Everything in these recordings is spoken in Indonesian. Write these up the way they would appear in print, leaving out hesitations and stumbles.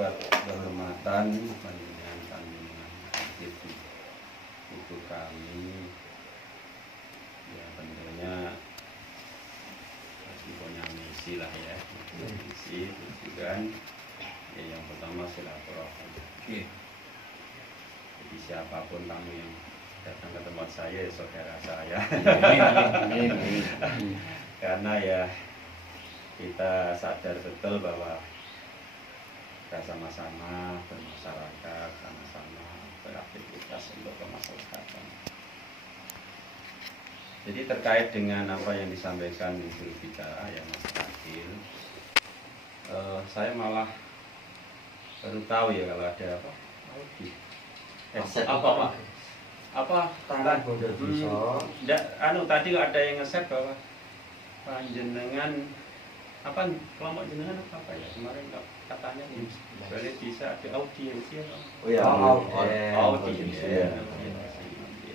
dapat kehormatan panjenengan ibu kami ya, tentunya masih punya misi lah ya, misi tujuan ya, yang pertama silaturahmi. Jadi siapapun tamu yang datang ke tempat saya ya saudara saya. Karena ya kita sadar betul bahwa kita sama-sama bermasyarakat, sama-sama beraktivitas untuk kemasyarakatan. Jadi terkait dengan apa yang disampaikan Ibu bicara ya Mas Akil, saya malah baru tahu ya kalau ada apa? Apa Pak? Apa tangan Bondo Desa? Tadi ada yang nge-share bahwa panjenengan apa kelompok jenengan apa ya kemarin katanya boleh bisa ada audiensi ya. Oh ya, audiensi.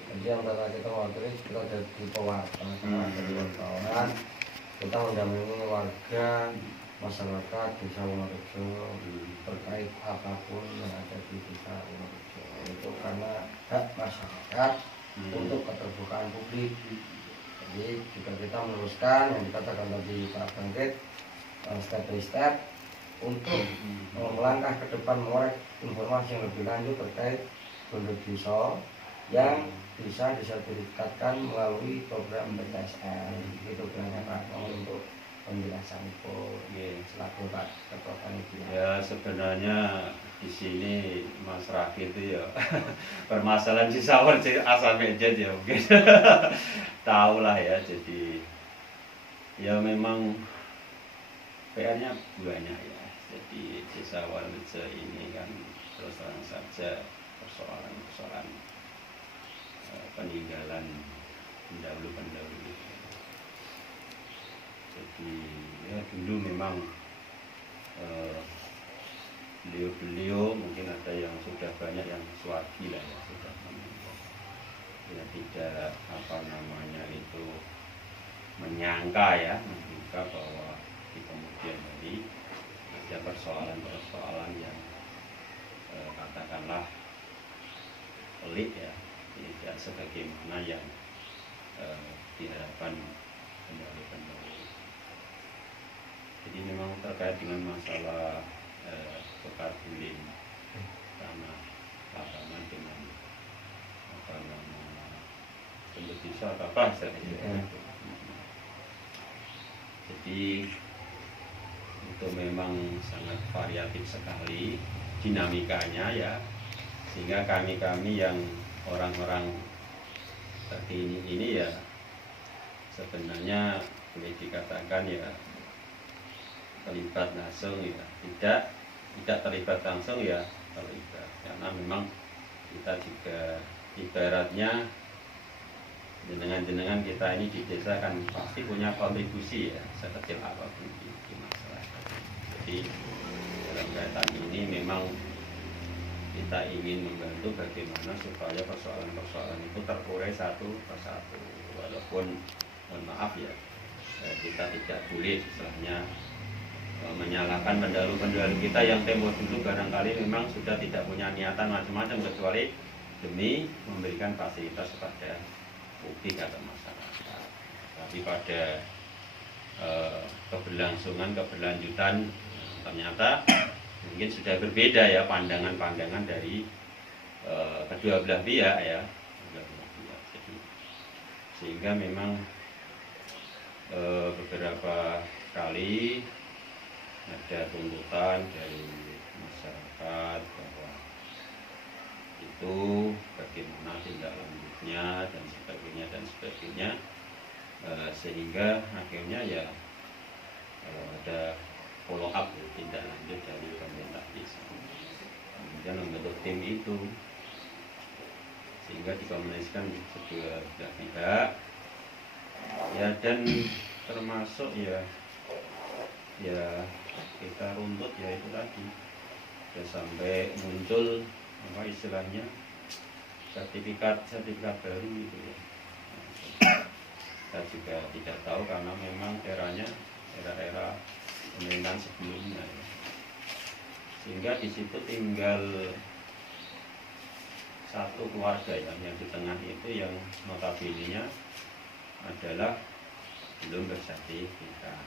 Jadi yang kata kita waktu ini kita jadi pewarta, jadi wartawan, kita mendampingi warga masyarakat desa Wonorejo terkait apapun yang ada di desa Wonorejo. Itu karena hak masyarakat untuk keterbukaan publik. Jadi juga kita meneruskan yang dikatakan tadi Pak Bangkit, step by step untuk melangkah ke depan mengorek informasi yang lebih lanjut terkait Bondo Desa yang bisa disertifikatkan melalui program BTSL. Itu kiranya Pak, untuk penjelasan itu selaku Pak Ketua Panitia. Ya sebenarnya di sini Mas Raki itu ya permasalahan si sawar asal meja ya mungkin tahu lah ya. Jadi ya memang PR-nya banyak ya. Jadi desa Wonorejo ini kan terus terang saja persoalan peninggalan pendahulu. Jadi ya dulu memang beliau mungkin ada yang sudah banyak yang suwargi lah ya, sudah meninggal. Ya tidak apa namanya itu menyangka bahwa di kemudian hari ada persoalan yang katakanlah pelik ya, tidak sebagaimana yang diharapkan pendahulu. Jadi memang terkait dengan masalah tukar guling tanah lapangan dengan apa namanya bentuk desa apa istilahnya. Jadi itu memang sangat variatif sekali dinamikanya ya, sehingga kami yang orang-orang terkini ini ya sebenarnya boleh dikatakan ya terlibat langsung ya, tidak terlibat langsung ya terlibat, karena memang kita juga ibaratnya jenengan kita ini di desa kan pasti punya kontribusi ya sekecil apapun di masyarakat. Jadi dalam kaitan ini memang kita ingin membantu bagaimana supaya persoalan itu terurai satu persatu, walaupun mohon maaf ya kita tidak boleh istilahnya menyalahkan pendahulu kita yang tempo dulu barangkali memang sudah tidak punya niatan macam-macam kecuali demi memberikan fasilitas kepada publik atau masyarakat. Tapi pada keberlanjutan ternyata mungkin sudah berbeda ya pandangan dari kedua belah pihak ya. Jadi, sehingga memang beberapa kali ada tuntutan dari masyarakat bahwa itu bagaimana tindak lanjutnya dan sebagainya, sehingga akhirnya ya ada follow up tindak lanjut dari pemerintah desa, kemudian membentuk tim itu sehingga dikomunikasikan kedua belah pihak ya, dan termasuk ya kita runtut ya itu tadi ya, sampai muncul apa istilahnya sertifikat baru gitu ya. Kita juga tidak tahu karena memang era pemerintahan sebelumnya ya. sehingga di situ tinggal satu keluarga yang di tengah itu yang notabene-nya adalah belum bersertifikat.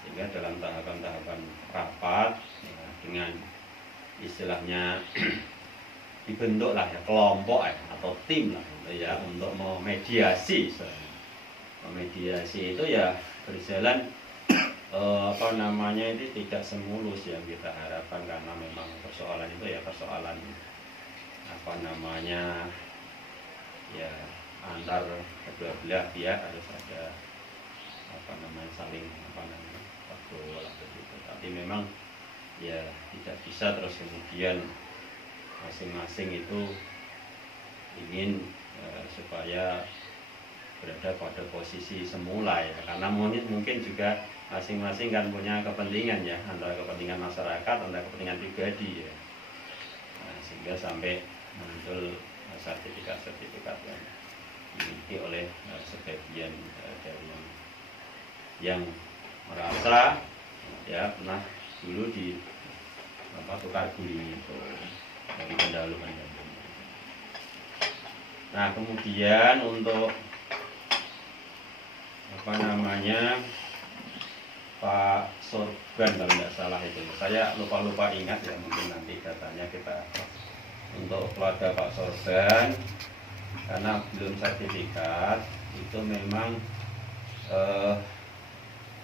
Sehingga dalam tahapan-tahapan rapat ya, dengan istilahnya dibentuklah ya kelompok ya, atau tim lah gitu ya untuk memediasi. Memediasi itu ya berjalan itu tidak semulus yang kita harapkan, karena memang persoalan itu ya persoalan ya antar kedua belah pihak harus ada saling bergaul gitu. Tapi memang ya tidak bisa terus kemudian masing-masing itu ingin supaya berada pada posisi semula ya, karena mungkin juga masing-masing kan punya kepentingan ya, antara kepentingan masyarakat, antara kepentingan pribadi ya. Nah, sehingga sampai muncul sertifikat-sertifikat yang dimiliki oleh sebagian dari yang merasa ya pernah dulu di tukar guling itu dari pendahulu-pendahulu. Nah, kemudian untuk Pak Sorban kalau tidak salah itu, saya lupa ingat ya, mungkin nanti datanya kita untuk keluarga Pak Sorban, karena belum sertifikat itu memang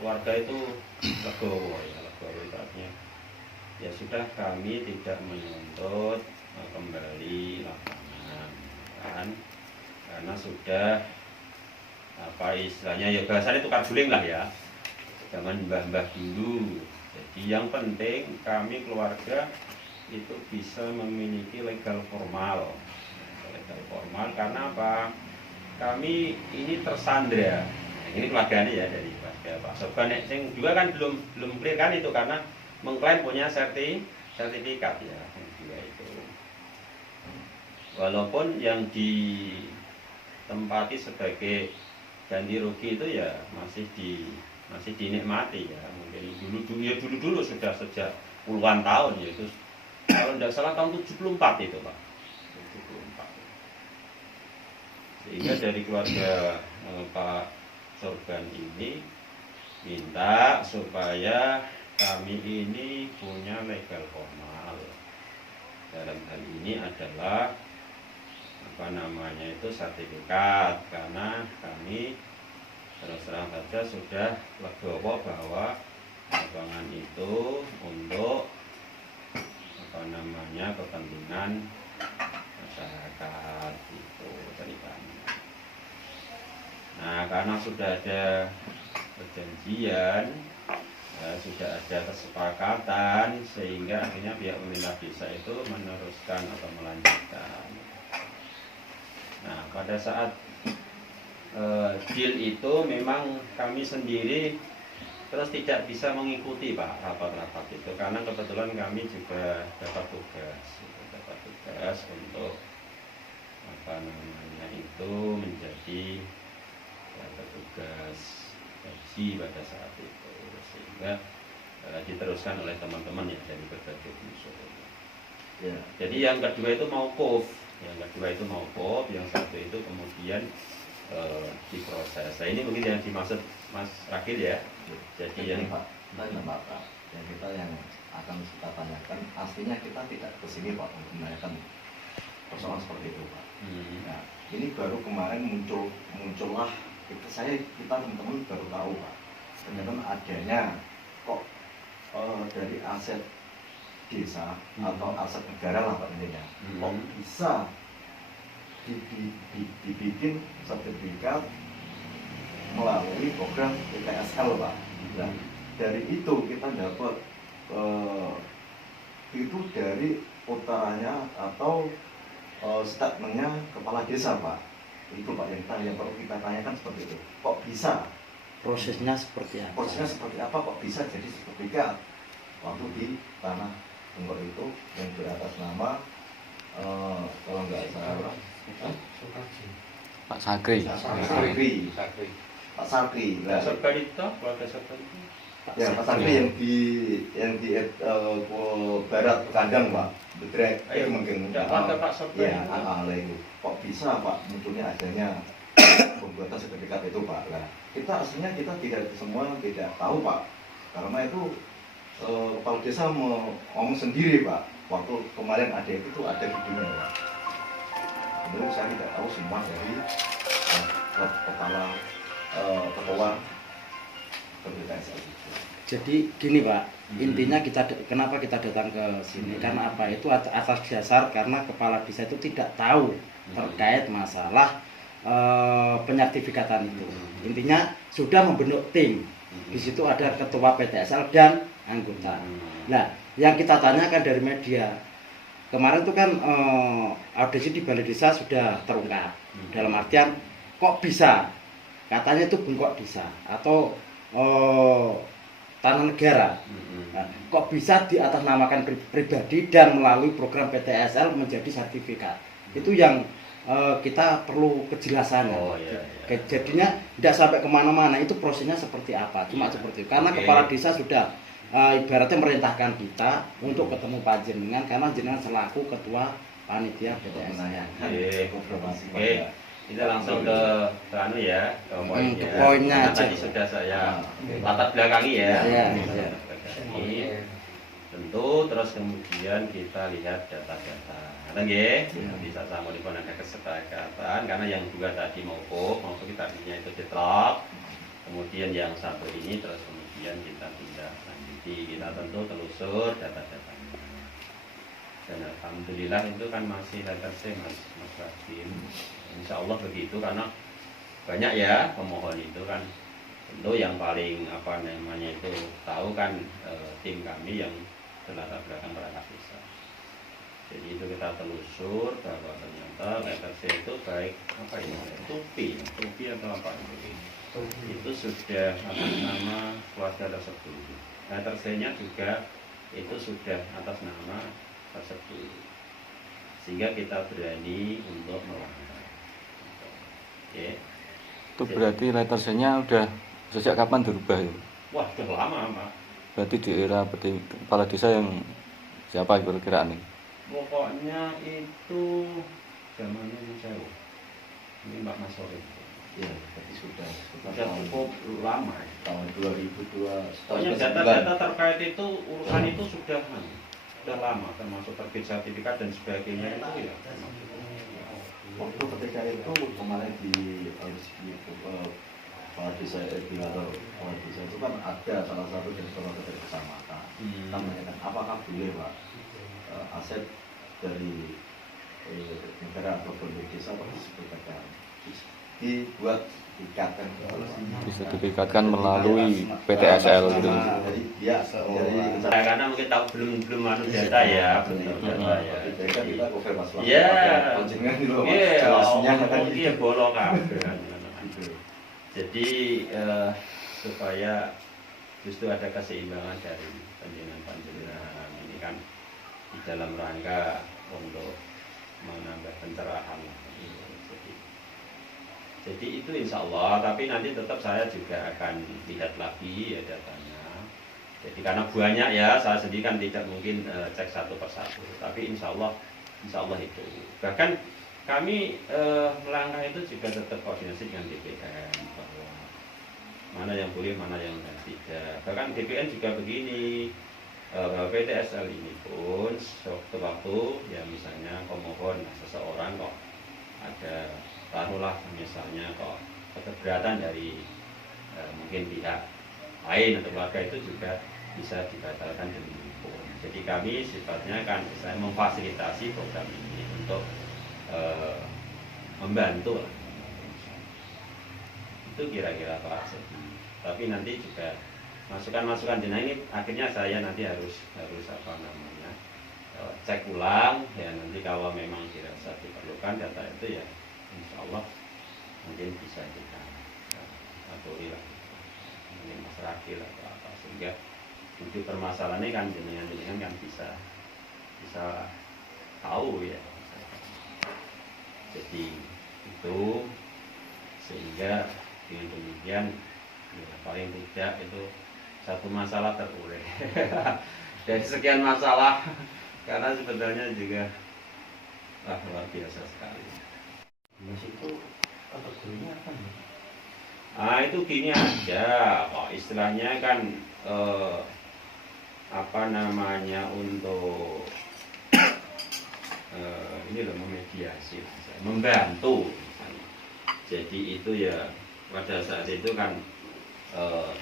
keluarga itu legowo ya, legowo itu artinya ya sudah, kami tidak menuntut kembali lapangan kan, karena sudah istilahnya ya bahasanya tukar guling lah ya, zaman mbah-mbah dulu. Jadi yang penting kami keluarga itu bisa memiliki legal formal. Legal formal karena apa? Kami ini tersandra. Nah, ini keluarganya ya dari keluarga Pak Sorban. Yang dua kan belum clear kan itu, karena mengklaim punya sertifikat ya. Yang dua itu. Walaupun yang ditempati sebagai ganti rugi itu ya masih dinikmati ya, mungkin dulu sudah sejak puluhan tahun ya, itu kalau tidak salah tahun 74 itu Pak, 74. Sehingga dari keluarga Pak Sorban ini minta supaya kami ini punya legal formal. Dalam hal ini adalah itu sertifikat, karena kami terus terang saja sudah legowo bahwa lapangan itu untuk kepentingan masyarakat itu ceritanya. Nah, karena sudah ada perjanjian, sudah ada kesepakatan, sehingga akhirnya pihak pemerintah desa itu meneruskan atau melanjutkan. Nah, pada saat deal itu memang kami sendiri terus tidak bisa mengikuti Pak rapat-rapat itu, karena kebetulan kami juga dapat tugas untuk itu menjadi petugas haji pada saat itu, sehingga diteruskan oleh teman-teman ya dari berbagai unsur. Ya. Jadi yang kedua itu mauquf, yang satu itu kemudian diproses. Nah, ini mungkin yang dimaksud Mas Rakil ya. Jadi yang Pak, yang kita yang akan kita tanyakan, aslinya kita tidak kesini Pak untuk menanyakan persoalan seperti itu Pak. Nah, ini baru kemarin muncullah kita teman-teman baru tahu Pak, ternyata adanya kok dari aset desa atau aset negara lah Pak intinya, kok bisa dibikin sertifikat melalui program PTSL Pak. Nah, dari itu kita dapat itu dari utaranya atau statementnya kepala desa Pak. Itu Pak yang perlu kita tanyakan seperti itu. Kok bisa? Prosesnya seperti apa? Prosesnya seperti apa kok bisa jadi sertifikat waktu di tanah Tunggor itu yang di atas nama kalau nggak salah Pak Sakri. Pak Sakri. Sorban itu keluarga Sorban itu Ya, Mas Anggi yang di barat kandang Pak, Bedrek itu mungkin. Tidak ada Pak Sopir. Ya, itu. Kok bisa Pak munculnya adanya pembuatan sertifikat itu Pak? Nah, kita aslinya kita tidak semua tidak tahu Pak, karena itu kepala desa ngomong sendiri Pak. Waktu kemarin ada itu ada videonya Pak. Kemudian saya tidak tahu semua dari kepala ketua PTSL. Jadi gini Pak, intinya kenapa kita datang ke sini karena apa? Itu atas dasar karena kepala desa itu tidak tahu terkait masalah penyertifikatan itu. Intinya sudah membentuk tim. Di situ ada ketua PTSL dan anggota. Nah, yang kita tanyakan dari media kemarin itu kan audisi di balai desa sudah terungkap. Dalam artian kok bisa? Katanya itu bengkok desa atau tanah negara. Nah, kok bisa diatasnamakan pribadi dan melalui program PTSL menjadi sertifikat? Itu yang kita perlu kejelasan. Jadinya tidak sampai kemana-mana. Itu prosesnya seperti apa? Cuma seperti itu. Karena kepala desa sudah ibaratnya merintahkan kita untuk ketemu panjenengan karena jenengan selaku ketua panitia PTSL. Kita langsung ke anu ya, ke poinnya. Ke poinnya aja. Tadi sudah saya latar belakangi ya. Iya. Tentu terus kemudian kita lihat data-data. Karena bisa sama di ada kesepakatan karena yang dua tadi maupun tadinya itu deadlock. Kemudian yang satu ini terus kemudian kita tindak lanjuti. Kita tentu telusur data-datanya. Dan alhamdulillah itu kan masih letter C Mas Rasim. Insya Allah begitu karena banyak ya pemohon itu kan tentu yang paling itu tahu kan tim kami yang berlatar belakang perangkat desa. Jadi itu kita telusur bahwa ternyata letter C itu baik tupi atau apa itu sudah atas nama keluarga tersebut. Letter C-nya juga itu sudah atas nama tersebut sehingga kita berani untuk melanggar. Itu berarti letter C-nya udah sejak kapan dirubah ya? Wah, udah lama Pak. Berarti di era kepala desa yang siapa kira-kira nih? Pokoknya itu zamannya saya. Ini Mbak Mas Sore. Ya, tapi sudah cukup lama. Tahun 2002. Pokoknya data-data terkait itu urusan itu sudah lama, termasuk terbit sertifikat dan sebagainya itu ya. Waktu ketika itu kemarin di kepala desa kepala desa itu kan ada salah satu dari kecamatan. Namanya kan apakah boleh Pak aset dari negara atau desa disebutkan dibuat ikatan Bisa diikatkan melalui PTSL gitu. Karena mungkin tahu belum data ya, data ya. Kita konfirmasi. Iya. Panjenengan dulu jelasnya kan iya bolong Jadi supaya justru ada keseimbangan dari panjenengan ini kan di dalam rangka untuk menambah pencerahan. Jadi itu insya Allah, tapi nanti tetap saya juga akan lihat lagi ya datanya. Jadi karena banyak ya, saya sendiri kan tidak mungkin cek satu persatu. Tapi insya Allah itu. Bahkan kami melangkah itu juga tetap koordinasi dengan DPN bahwa mana yang boleh, mana yang tidak. Bahkan DPN juga begini, bahwa PTSL ini pun sewaktu-waktu ya misalnya pemohon seseorang kok ada taruhlah misalnya kok keberatan dari mungkin pihak lain atau keluarga itu juga bisa dibatalkan demi hukum. Jadi kami sifatnya kan saya memfasilitasi program ini untuk membantu lah. Itu kira-kira Pak Sedi. Tapi nanti juga masukan-masukan jenah ini akhirnya saya nanti harus cek ulang ya, nanti kalau memang dirasa diperlukan data itu ya insya Allah mungkin bisa kita aturi lah, mungkin masyarakat atau apa, sehingga untuk permasalahan ini kan jenengan kan bisa tahu ya. Jadi itu sehingga dengan demikian ya, paling tidak itu satu masalah terurai. Dari sekian masalah, karena sebenarnya juga luar biasa sekali. Mas itu kategorinya apa nih? Ah itu gini aja, kok istilahnya kan apa namanya untuk ini loh memediasi, membantu. Jadi itu ya pada saat itu kan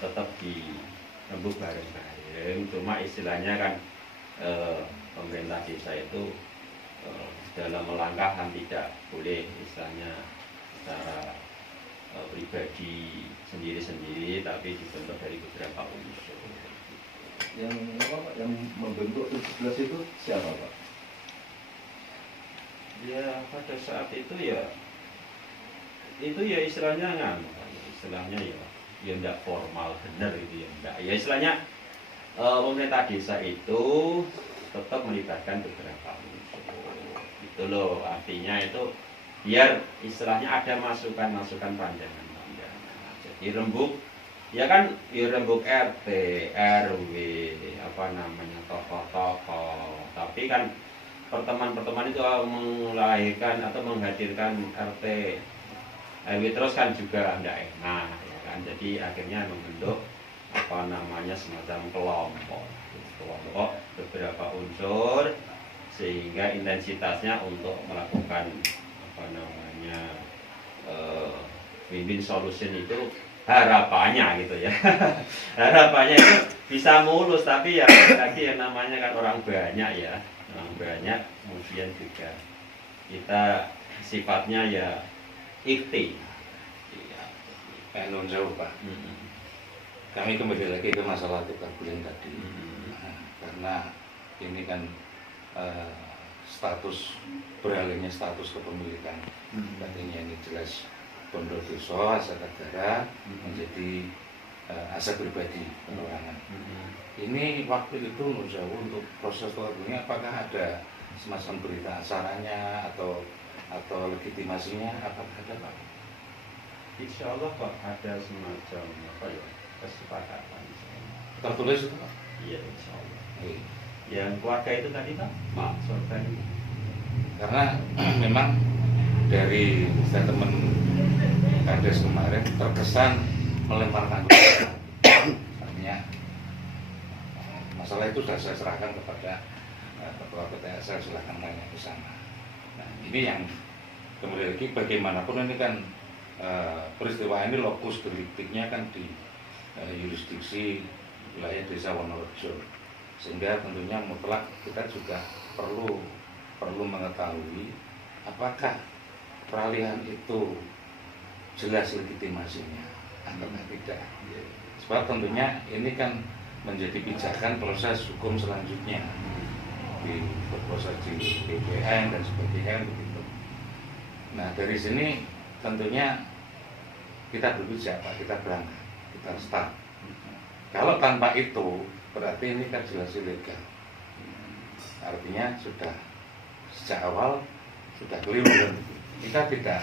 tetap dirembuk bareng-bareng, cuma istilahnya kan pemerintah desa itu dalam melangkah kan tidak boleh istilahnya secara pribadi sendiri-sendiri, tapi dibentuk dari beberapa unsur. Yang apa Pak? Yang membentuk 17 itu siapa Pak? Ya pada saat itu ya istilahnya istilahnya ya enggak formal benar itu ya enggak. Ya istilahnya pemerintah desa itu tetap melibatkan beberapa unsur. Itu loh artinya itu biar istilahnya ada masukan-masukan pandangan-pandangan. Jadi rembuk ya kan ya rembuk RT, RW, apa namanya tokoh-tokoh. Tapi kan pertemuan-pertemuan itu melahirkan atau menghadirkan RT, RW terus kan juga tidak enak ya kan. Jadi akhirnya membentuk apa namanya semacam kelompok beberapa unsur sehingga intensitasnya untuk melakukan apa namanya win-win solution itu harapannya gitu ya. Harapannya itu bisa mulus, tapi ya lagi yang namanya kan orang banyak ya, orang banyak kemudian juga kita sifatnya ya ikhti. Pak Nun jauh Pak. Kami kembali lagi ke masalah tukar guling tadi. Nah, karena ini kan status beralihnya status kepemilikan. Tadinya ini jelas Bondo Doso, aset negara menjadi aset pribadi perorangan. Ini waktu itu Nur Jawu untuk proses tukar guling apakah ada semacam berita acaranya atau legitimasinya, apakah ada Pak? Insya Allah kok ada semacam apa ya kesepakatan. Tertulis itu Pak? Iya insya Allah. Iya. Yang keluarga itu tadi Pak, Pak Sorban. Karena memang dari statement Kades kemarin terkesan melemparkan artinya masalah itu sudah saya serahkan kepada ketua PTSL, silahkan tanya ke sana. Nah ini yang kembali lagi bagaimanapun ini kan peristiwa ini lokus deliktiknya kan di yurisdiksi wilayah desa Wonorejo, sehingga tentunya mutlak kita juga perlu mengetahui apakah peralihan itu jelas legitimasinya atau tidak. Sebab tentunya ini kan menjadi pijakan proses hukum selanjutnya di proses di BPN dan sebagainya begitu. Nah dari sini tentunya kita berpijak Pak, kita berangkat, kita start. Kalau tanpa itu berarti ini kan jelas ilegal. Artinya sudah sejak awal sudah keliru dan kita tidak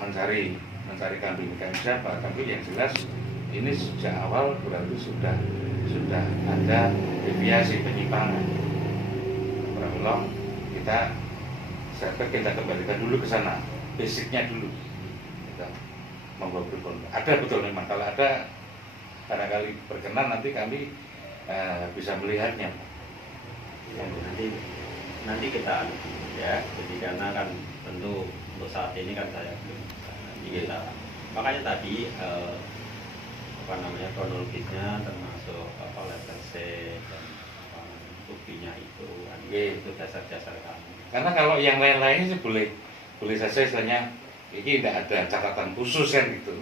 mencari kambing hitam siapa, tapi yang jelas ini sejak awal berarti sudah ada deviasi penyimpangan. Berulang kita kembalikan dulu ke sana, basicnya dulu. Kita membawa berkembang. Ada betul memang, kalau ada barangkali berkenan nanti kami bisa melihatnya. Ya, nanti kita ya, jadi karena kan tentu untuk saat ini kan saya belum nanti kita makanya tadi apa namanya kronologisnya termasuk apa letter C dan apa buktinya itu kan itu dasar-dasar kami. Karena kalau yang lain-lain sih boleh saja istilahnya ini tidak ada catatan khusus kan gitu.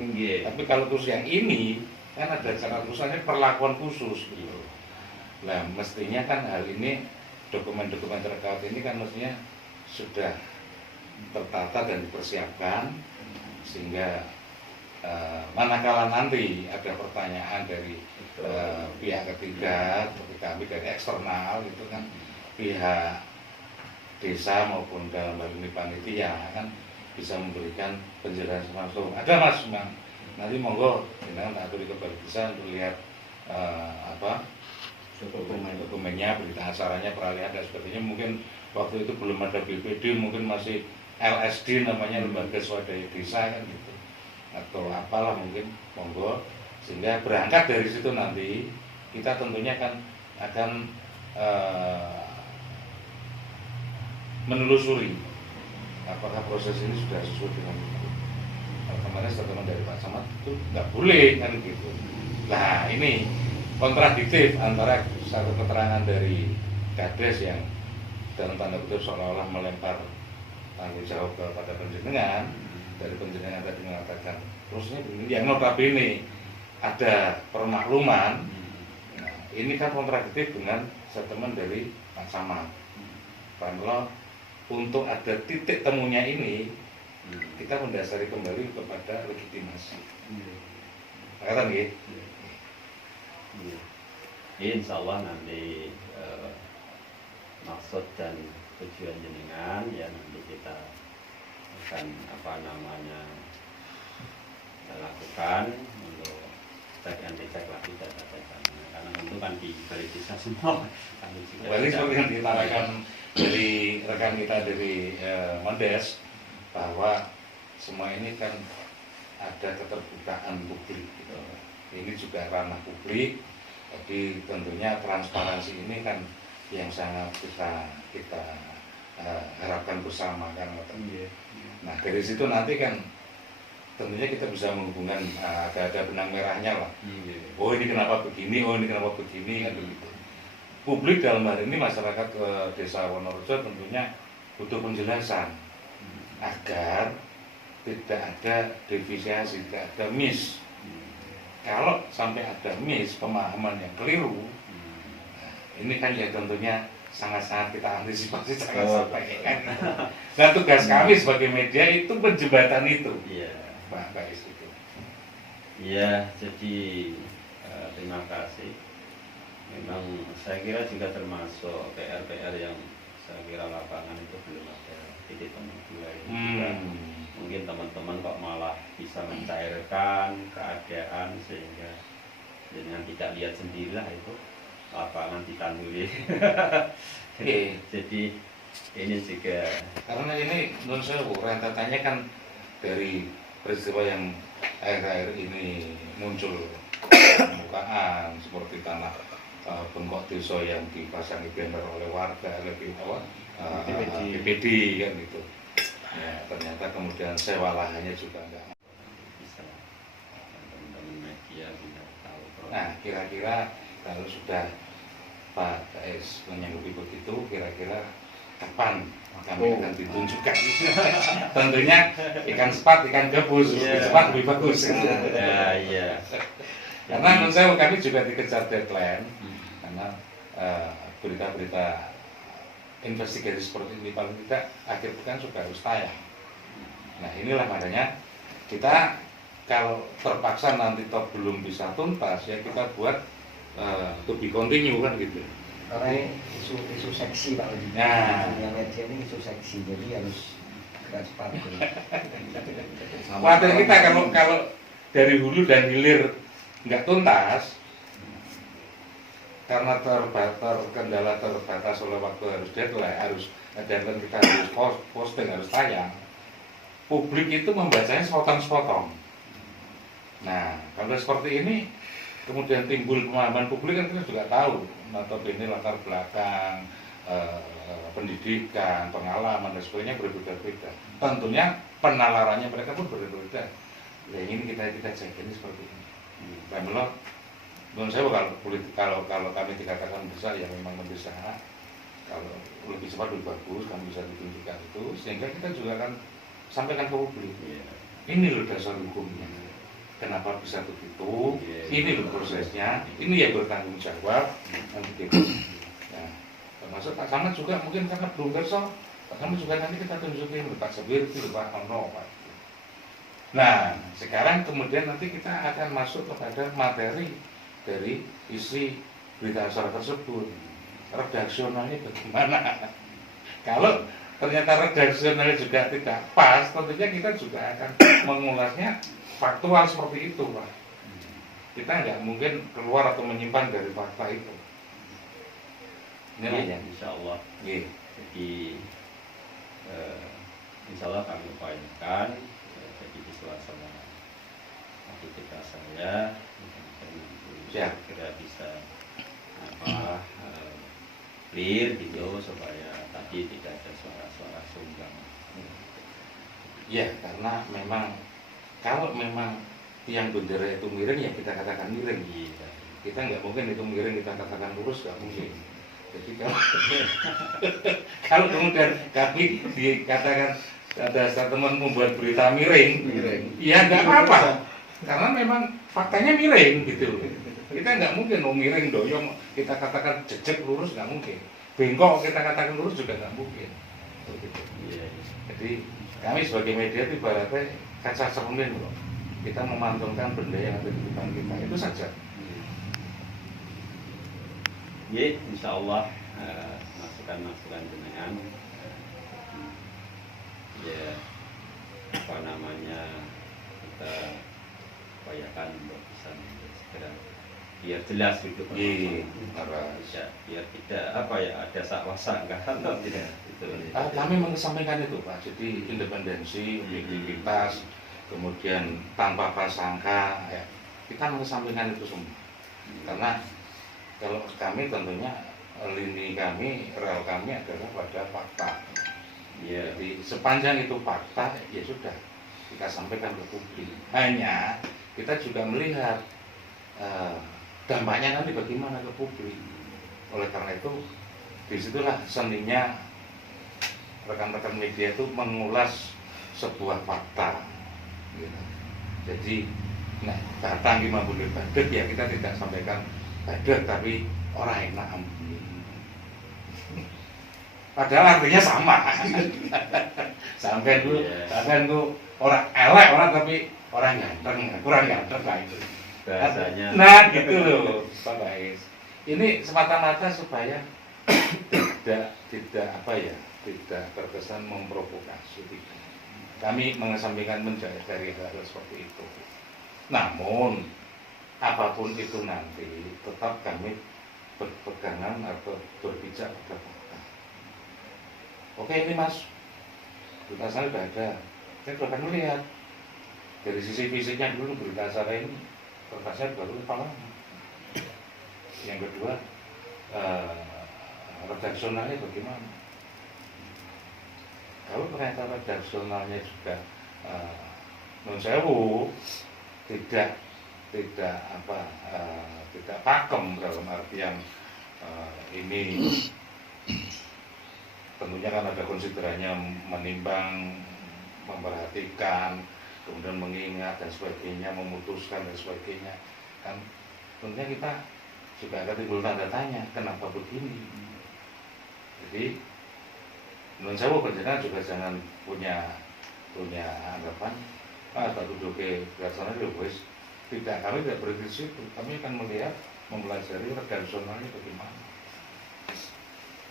Tapi kalau khusus yang ini kan ada catatan khususnya perlakuan khusus gitu. Nah mestinya kan hal ini dokumen-dokumen terkait ini kan mestinya sudah tertata dan dipersiapkan sehingga manakala nanti ada pertanyaan dari pihak ketiga, seperti kami dari eksternal itu kan pihak desa maupun dalam hal ini panitia kan bisa memberikan penjelasan langsung. Ada Mas, nanti monggo dengan aturi kepada desa untuk lihat apa dokumennya, berita acaranya, peralihan dan sebagainya. Mungkin waktu itu belum ada BPD, mungkin masih LSD namanya, lembaga swadaya desa kan gitu, atau apalah mungkin, monggo. Sehingga berangkat dari situ nanti kita tentunya akan menelusuri apakah proses ini sudah sesuai dengan itu. Kemarin statement dari Pak Samad itu nggak boleh kan gitu. Nah ini kontradiktif antara satu keterangan dari Kades yang dalam tanda kutip seolah-olah melempar tanggung jawab kepada penjenengan, dari penjenengan tadi mengatakan terusnya begini, yang notabene ada permakluman. Nah, ini kan kontradiktif dengan statement dari Pak Samad. Kalau untuk ada titik temunya ini, kita mendasari kembali kepada legitimasi. Katakan gitu. Insya Allah nanti maksud dan tujuan jenengan ya nanti kita akan lakukan untuk cek and dicek lagi data-datanya, karena tentu kan diverifikasi semua. Kembali seperti yang ditarakan dari rekan kita dari Mondes, bahwa semua ini kan ada keterbukaan publik gitu. Ini juga ranah publik, jadi tentunya transparansi ini kan yang sangat kita harapkan bersama kan. Nah dari situ nanti kan tentunya kita bisa menghubungkan, ada benang merahnya lah. Oh ini kenapa begini, oh ini kenapa begini kan begitu. Publik dalam hal ini masyarakat Desa Wonorejo tentunya butuh penjelasan agar tidak ada devisiasi, tidak ada miss. Kalau sampai ada miss, pemahaman yang keliru, nah, ini kan ya tentunya sangat-sangat kita antisipasi jangan sampai kan. Dan tugas kami sebagai media itu penjembatan itu. Pak Is itu. Iya, jadi terima kasih. Memang saya kira juga termasuk PR-PR yang saya kira lapangan itu belum ada titik temu ini. Mungkin teman-teman kok malah bisa mencairkan keadaan sehingga dengan tidak lihat sendirilah itu lapangan ditanduri. Jadi ini juga karena ini menurut saya rentetannya kan dari peristiwa yang akhir-akhir ini muncul permukaan seperti tanah bengkok desa yang dipasangi banner oleh warga, lebih BPD kan gitu. Ya, ternyata kemudian sewa lahannya juga enggak bisa teman-teman media bisa tahu. Nah, kira-kira kalau sudah Pak KS menyanggupi begitu, kira-kira kapan kami akan ditunjukkan? Tentunya ikan sepat, ikan gabus, sepat lebih bagus. Iya. Karena menurut saya kami juga dikejar deadline, karena berita-berita investigasi seperti ini paling tidak akhir pekan sudah harus tayang. Nah inilah makanya kita kalau terpaksa nanti toh belum bisa tuntas ya kita buat to be continue kan gitu. Karena isu seksi Pak Odi. Nah, yang media ini isu seksi, jadi harus gerak cepat. khawatir kita kalau dari hulu dan hilir nggak tuntas karena terkendala terbatas oleh waktu harus deadline, dan kita harus posting, harus tayang. Publik itu membacanya sepotong-sepotong. Nah, kalau seperti ini kemudian timbul pemahaman publik kan kita juga tahu notabene latar belakang pendidikan, pengalaman dan sebagainya berbeda-beda. Tentunya penalarannya mereka pun berbeda-beda. Ya ini kita jaga ini seperti ini. Pemelo, menurut saya kalau kami dikatakan besar ya memang mendesak. Kalau lebih cepat lebih bagus kami bisa ditunjukkan itu sehingga kita juga akan sampaikan ke publik. Ini loh dasar hukumnya. Kenapa bisa begitu? Ini loh prosesnya. Ini yang bertanggung jawab. Nanti gitu. Nah, termasuk Pak Samad juga mungkin karena belum besok. Pak Samad juga nanti kita tunjukin Pak Sebir, Pak Ono, Pak. Nah, sekarang kemudian nanti kita akan masuk kepada materi dari isi berita acara tersebut. Redaksionalnya bagaimana? Kalau ternyata redaksionalnya juga tidak pas, tentunya kita juga akan mengulasnya faktual seperti itu, Pak. kita nggak mungkin keluar atau menyimpan dari fakta itu. Ini Ya, insya Allah. Iya. Jadi insya Allah kami upayakan jadi di sela-sela aktivitas saya Siap. segera bisa clear gitu supaya tadi tidak ada suara-suara sumbang. Ya, karena memang kalau memang tiang bendera itu miring ya kita katakan miring. Iya. Kita nggak mungkin itu miring kita katakan lurus, nggak mungkin. Jadi kalau kalau kemudian kami dikatakan ada teman membuat berita miring, ya nggak apa-apa, karena memang faktanya miring gitu. Kita nggak mungkin miring doyong kita katakan jejak lurus, nggak mungkin. Bengkok kita katakan lurus juga nggak mungkin. Iya. Jadi kami sebagai media itu ibaratnya kaca cermin loh. Kita memantulkan benda yang ada di depan kita, itu saja. Ya, insya Allah masukan-masukan jenengan ya apa namanya kita upayakan untuk bisa segera biar jelas gitu Pak. Iya, biar tidak apa ya ada sangka atau tidak itu. Kami mengesampingkan itu Pak, jadi independensi, objektivitas, kemudian tanpa prasangka, ya, kita mengesampingkan itu semua. Karena kalau kami tentunya lini kami, rel kami adalah pada fakta. Ya. Jadi sepanjang itu fakta, ya sudah kita sampaikan ke publik. Hanya kita juga melihat dampaknya nanti bagaimana ke publik. Oleh karena itu, disitulah seninya rekan-rekan media itu mengulas sebuah fakta. Gitu. Jadi, nah datang 50 badut ya kita tidak sampaikan badut tapi orang enak ambuni. Padahal artinya sama. Sampai dulu orang elek orang tapi orang ganteng, kurang ganteng lah itu. Bahasanya. Nah gitu loh Pak Bais. Ini semata-mata supaya tidak apa ya, tidak terkesan memprovokasi. Kami mengesampingkan menjadi dari hal seperti itu. Namun apapun itu nanti tetap kami berpegangan atau berpijak pada fakta. Oke ini Mas, berita saya sudah ada. Saya sudah akan melihat dari sisi fisiknya dulu berita saya ini kertasnya baru lama. Yang kedua redaksionalnya bagaimana? Kalau ternyata redaksionalnya juga non sewu tidak pakem dalam artian ini tentunya kan ada konsiderannya menimbang, memperhatikan, kemudian mengingat dan sebagainya, memutuskan dan sebagainya, kan tentunya kita juga akan timbul tanda tanya kenapa begini. Jadi menurut saya penjelasan juga jangan punya anggapan tak duduk ke sana wis tidak, kami tidak berhenti situ, kami akan melihat, mempelajari redaksionalnya bagaimana.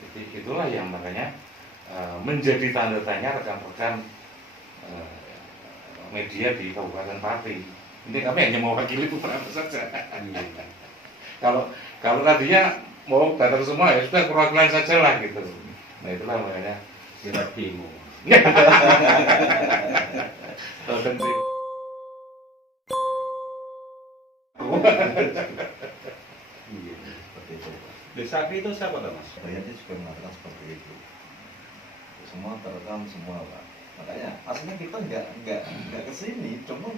Jadi itulah yang makanya menjadi tanda tanya rekan-rekan media di Kabupaten Pati. Ini kami hanya mewakili beberapa saja. Kalau tadinya mau datang semua ya sudah perwakilan saja lah gitu. Nah itulah makanya Kita demo. Iya, seperti itu. Desakri itu siapa tuh Mas? Bayarnya juga mengatakan seperti itu. Semua terekam semua Pak. Makanya aslinya kita nggak kesini, cuma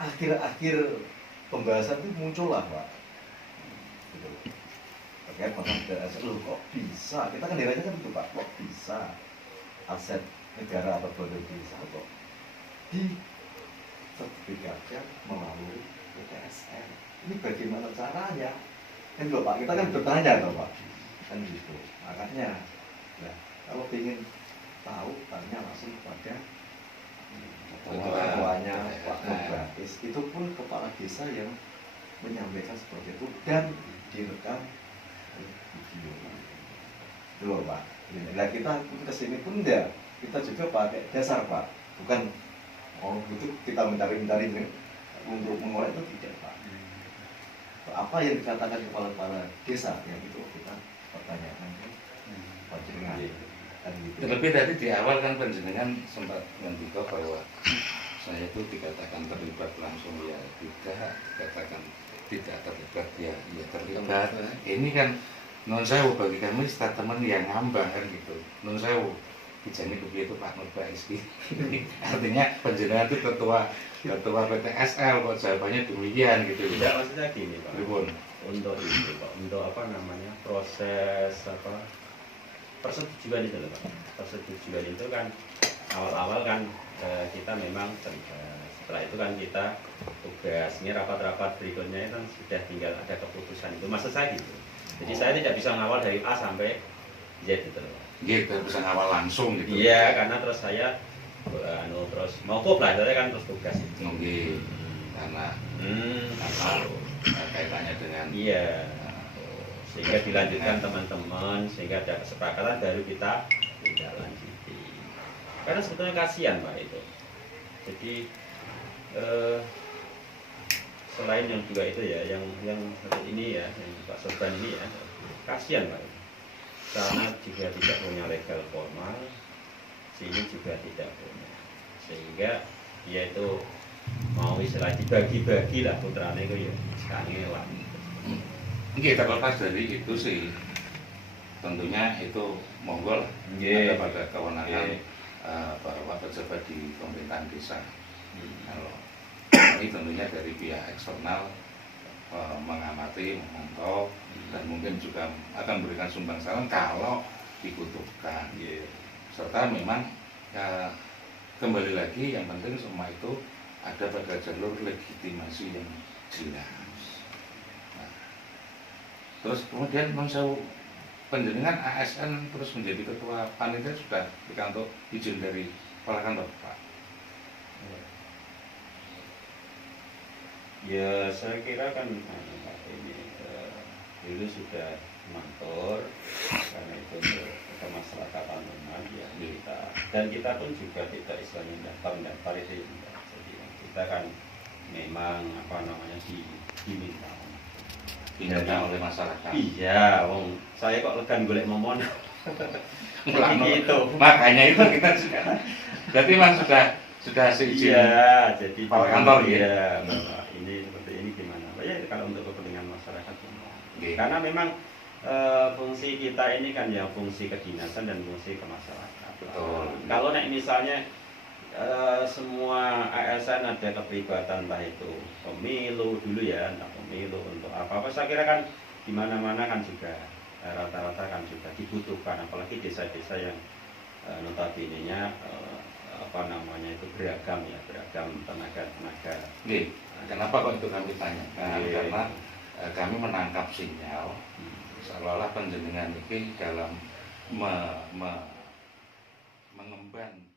akhir-akhir pembahasan itu muncul lah Pak. Gitu. Terkait masalah loh kok bisa? Kita kan diranya kan itu Pak, kok bisa aset negara atau produk desa kok di sertifikatkan melalui PTSL. Ini bagaimana caranya? Kan loh Pak, kita kan bertanya loh Pak, kan gitu. Makanya, nah, kalau ingin tahu tanya langsung kepada ketuanya Pak Nobrais. Itu pun kepala desa yang menyampaikan seperti itu dan direkam video. Itu loh Pak. Nah kita kesini pun enggak, kita juga pakai dasar Pak, bukan itu kita mencari untuk mengolah itu tidak Pak. apa yang dikatakan kepala-kepala desa yang itu kita pertanyakan ke panjenengan kan gitu. Terlebih tadi di awal kan panjenengan sempat ngendika bahwa saya itu dikatakan terlibat langsung ya tidak, dikatakan tidak terlibat ya terlibat. Ini kan non sewu bagi kami statement yang ngambang kan gitu. Non sewu bijane begitu Pak Nur Baiski. Artinya panjenengan itu ketua PTSL kok jawabannya demikian gitu. Tidak, maksudnya gini Pak. Ribun. Untuk itu Pak, untuk apa namanya proses apa persetujuan itu loh Pak. Persetujuan itu kan awal-awal kan kita memang terlibat. Setelah itu kan kita tugasnya rapat-rapat berikutnya kan sudah tinggal ada keputusan itu. Maksud saya gitu. Jadi saya tidak bisa ngawal dari A sampai Z gitu loh. Gitu bisa ngawal langsung gitu. Iya, karena terus saya terus mokop lah, itu kan terus tugas itu. Nggih. Karena kaitannya dengan Iya. Sehingga dilanjutkan teman-teman, sehingga ada kesepakatan baru kita tidak lanjuti. Karena sebetulnya kasihan Pak itu. Jadi selain yang juga itu ya, yang seperti ini ya, yang Pak Sorban ini ya, kasihan Pak. Karena juga tidak punya legal formal, sini juga tidak punya, sehingga dia itu mau istilah dibagi-bagi lah putranya itu ya sekarang lah. kita terlepas dari itu sih tentunya itu monggo lah ada pada kewenangan para pejabat di pemerintahan desa. Kalau ini tentunya dari pihak eksternal mengamati, memantau dan mungkin juga akan memberikan sumbang saran kalau dibutuhkan. Serta memang kembali lagi yang penting semua itu ada pada jalur legitimasi yang jelas. Nah, terus kemudian penjenengan ASN terus menjadi ketua panitia sudah dikantuk izin dari kepala kantor Pak. Ya saya kira kan ini dulu sudah mantor karena itu untuk kemasyarakatan umum ya kita, dan kita pun juga tidak istilahnya daftar itu juga. Jadi kita kan memang apa namanya diminta Oleh masyarakat. Iya, wong saya kok legan golek momon. Gitu. Makanya itu kita juga. Berarti memang sudah seizin. Iya, jadi kepala kantor ya. Bahwa ini seperti ini gimana? Ya kalau untuk kepentingan masyarakat semua. Karena memang fungsi kita ini kan ya fungsi kedinasan dan fungsi kemasyarakatan. Betul. Kalau misalnya semua ASN ada keterlibatan entah itu pemilu dulu ya, entah pemilu untuk apa-apa, saya kira kan di mana-mana kan juga rata-rata kan juga dibutuhkan, apalagi desa-desa yang notabene-nya apa namanya itu beragam ya, beragam tenaga-tenaga. Kenapa kok itu kami tanyakan? Karena kami menangkap sinyal seolah-olah panjenengan ini dalam mengemban